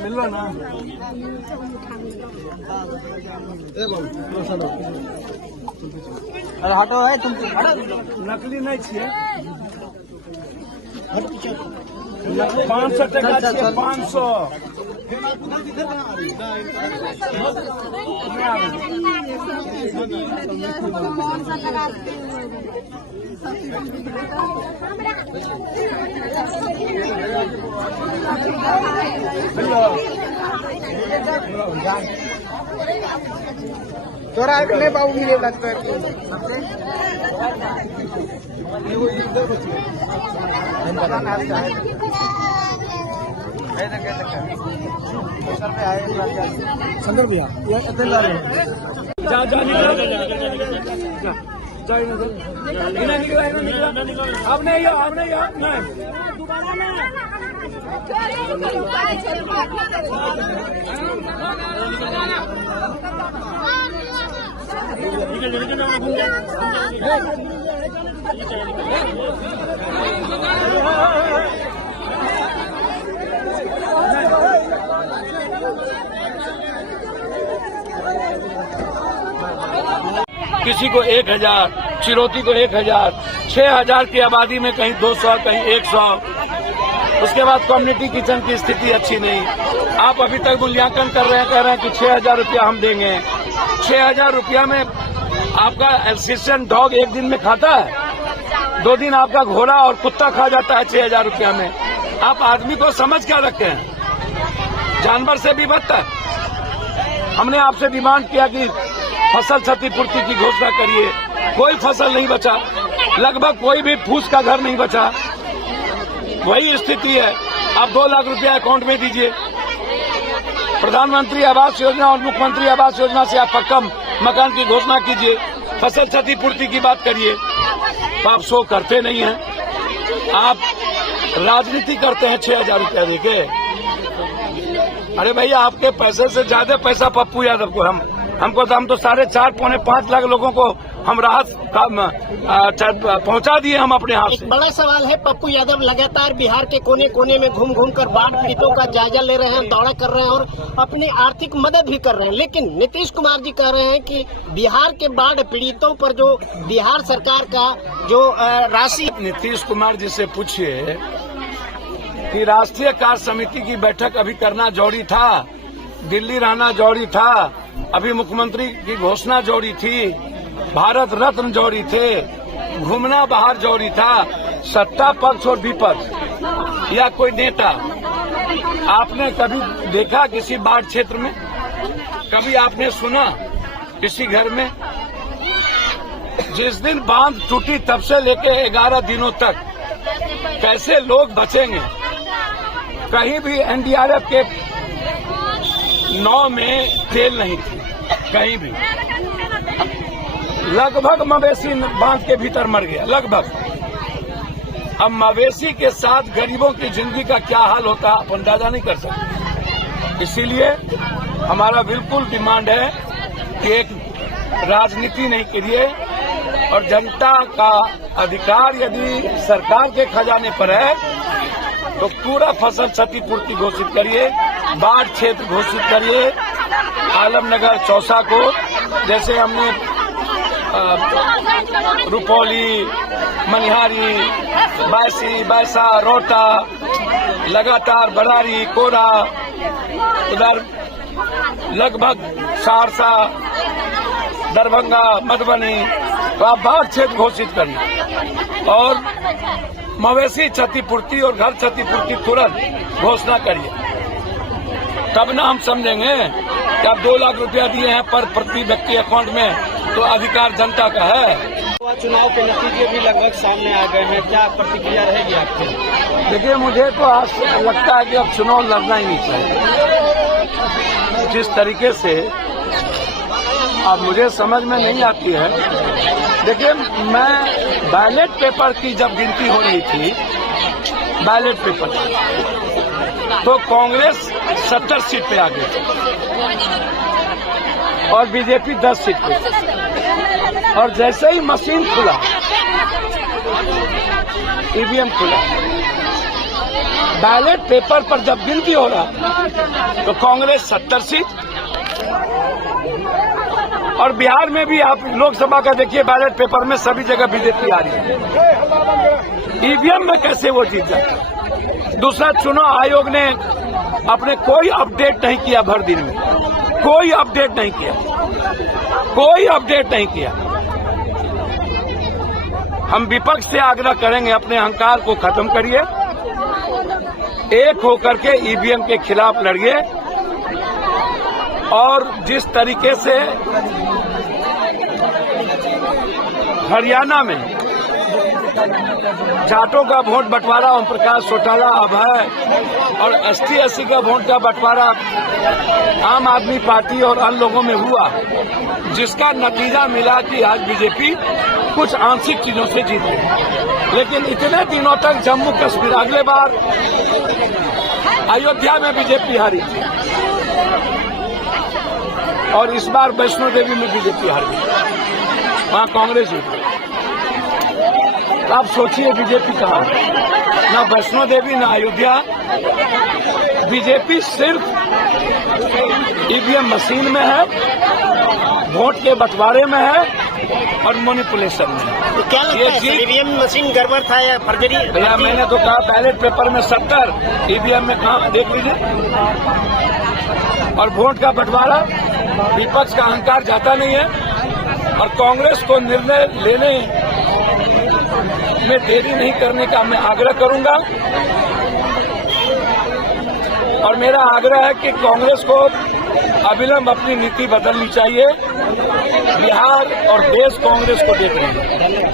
मिलो ना अरे हटो है तुम नकली नहीं छे 500 टका छे 500 तोरा अपने बाबू मिले लगता है संदर भैया ये कितने ला रहे हैं जा निकला अब नहीं किसी को 1000, चिरौती को 1000, 6000 की आबादी में कहीं 200, कहीं 100। उसके बाद कम्युनिटी किचन की स्थिति अच्छी नहीं। आप अभी तक मूल्यांकन कर रहे हैं, कह रहे हैं कि 6000 रुपया हम देंगे। 6000 रुपया में आपका एसिस्टेंट डॉग एक दिन में खाता है, 2 दिन आपका घोड़ा और कुत्ता खा जाता है 6000 रुपया में। आप आदमी को समझ क्या रखते हैं, जानवर से भी बदतर। हमने आपसे डिमांड किया कि फसल क्षतिपूर्ति की घोषणा करिए, कोई फसल नहीं बचा, लगभग कोई भी फूस का घर नहीं बचा। वही स्थिति है। आप 2 लाख रुपया अकाउंट में दीजिए। प्रधानमंत्री आवास योजना और मुख्यमंत्री आवास योजना से आप पक्का मकान की घोषणा कीजिए, फसल क्षतिपूर्ति की बात करिए। तो आप शो करते नहीं हैं, आप राजनीति करते हैं 6000 रुपया देके। अरे भैया, आपके पैसे से ज्यादा पैसा पप्पू यादव को हमको तो 4.5 पौने 5 लाख लोगों को हम राहत पहुंचा दिए हम अपने हाथ से। एक बड़ा सवाल है, पप्पू यादव लगातार बिहार के कोने कोने में घूम घूम कर बाढ़ पीड़ितों का जायजा ले रहे हैं, दौरा कर रहे हैं और अपनी आर्थिक मदद भी कर रहे हैं। लेकिन नीतीश कुमार जी कह रहे हैं कि बिहार के बाढ़ पीड़ितों पर जो बिहार सरकार का जो राशि। नीतीश कुमार जी से पूछिए कि राष्ट्रीय कार्य समिति की बैठक अभी करना जरूरी था, दिल्ली रहना जरूरी था, अभी मुख्यमंत्री की घोषणा जरूरी थी, भारत रत्न जरूरी थे, घूमना बाहर जरूरी था। सत्ता पक्ष और विपक्ष या कोई नेता, आपने कभी देखा किसी बाढ़ क्षेत्र में? कभी आपने सुना किसी घर में? जिस दिन बांध टूटी तब से लेके 11 दिनों तक कैसे लोग बचेंगे? कहीं भी एनडीआरएफ के नाव में तेल नहीं थी, कहीं भी। लगभग मवेशी बांध के भीतर मर गया, लगभग। अब मवेशी के साथ गरीबों की जिंदगी का क्या हाल होता आप अंदाजा नहीं कर सकते। इसीलिए हमारा बिल्कुल डिमांड है कि एक राजनीति नहीं करिए और जनता का अधिकार यदि सरकार के खजाने पर है तो पूरा फसल क्षतिपूर्ति घोषित करिए, बाढ़ क्षेत्र घोषित करिए। आलमनगर चौसा को जैसे हमने रुपौली, मनिहारी, बायसी, बायसा, रोटा, लगातार बरारी, कोरा, उधर लगभग सहरसा, दरभंगा, मधुबनी, तो आप बाढ़ क्षेत्र घोषित करिए और मवेशी क्षतिपूर्ति और घर क्षतिपूर्ति तुरंत घोषणा करिए। तब ना हम समझेंगे कि आप 2 लाख रुपया दिए हैं पर प्रति व्यक्ति अकाउंट में, तो अधिकार जनता का है। चुनाव के नतीजे भी लगभग सामने आ गए हैं, क्या प्रतिक्रिया रहेगी आपकी? देखिए, मुझे तो आज लगता है कि अब चुनाव लड़ना ही नहीं चाहिए। जिस तरीके से अब मुझे समझ में नहीं आती है। देखिए, मैं बैलेट पेपर की जब गिनती हो रही थी, बैलेट पेपर, तो कांग्रेस 70 सीट पे आ गई और बीजेपी 10 सीट पे। और जैसे ही मशीन खुला ईवीएम खुला। बैलेट पेपर पर जब गिनती हो रहा तो कांग्रेस 70 सीट, और बिहार में भी आप लोकसभा का देखिए, बैलेट पेपर में सभी जगह बीजेपी आ रही है। ईवीएम में कैसे वो जीत जाए? दूसरा, चुनाव आयोग ने अपने कोई अपडेट नहीं किया, भर दिन में कोई अपडेट नहीं किया, कोई अपडेट नहीं किया। हम विपक्ष से आग्रह करेंगे, अपने अहंकार को खत्म करिए, एक होकर के ईवीएम के खिलाफ लड़िए, और जिस तरीके से हरियाणा में जाटों का वोट बंटवारा ओम प्रकाश चौटाला, अभय और ST/SC का वोट का बंटवारा आम आदमी पार्टी और अन्य लोगों में हुआ, जिसका नतीजा मिला कि आज बीजेपी कुछ आंशिक चीजों से जीत गई। लेकिन इतने दिनों तक जम्मू कश्मीर, अगले बार अयोध्या में बीजेपी हारी थी, और इस बार वैष्णो देवी में बीजेपी हारी, वहां कांग्रेस जीती। आप सोचिए बीजेपी कहाँ है? ना वैष्णो देवी ना अयोध्या। बीजेपी सिर्फ ईवीएम मशीन में है, वोट के बंटवारे में है और मैनिपुलेशन में है। तो क्या लगता है ईवीएम मशीन गड़बड़ था या फर्जरी? भैया मैंने तो कहा बैलेट पेपर में 70, ईवीएम में कहा देख लीजिए। और वोट का बंटवारा, विपक्ष का अहंकार जाता नहीं है, और कांग्रेस को निर्णय लेने में देरी नहीं करने का मैं आग्रह करूंगा। और मेरा आग्रह है कि कांग्रेस को अविलंब अपनी नीति बदलनी चाहिए। बिहार और देश कांग्रेस को देख रहे हैं।